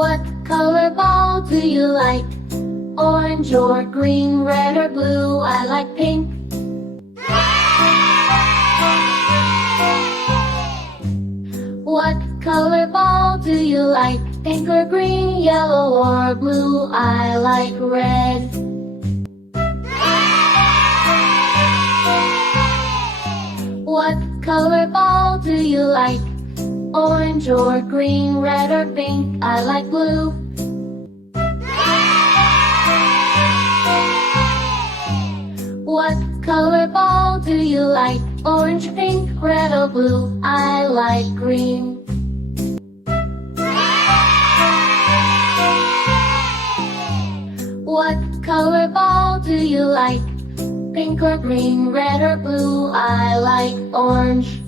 What color ball do you like? Orange or green, red or blue? I like pink. What color ball do you like? Pink or green, yellow or blue? I like red. What color ball do you like? Orange or green, red or pink? I like blue. What color ball do you like? Orange, pink, red or blue? I like green. What color ball do you like? Pink or green, red or blue? I like orange.